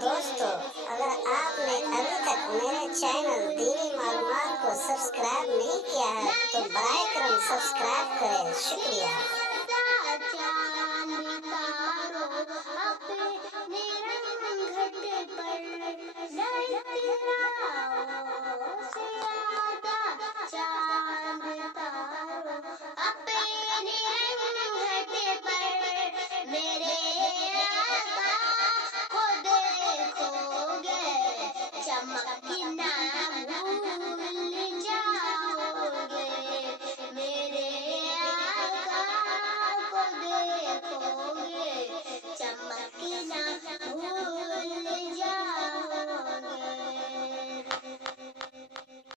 دوستو، اگر آپ نے ابھی تک میرے چینل دینی معلومات کو سبسکرائب نہیں کیا ہے تو برائے کرم سبسکرائب کریں. شکریہ.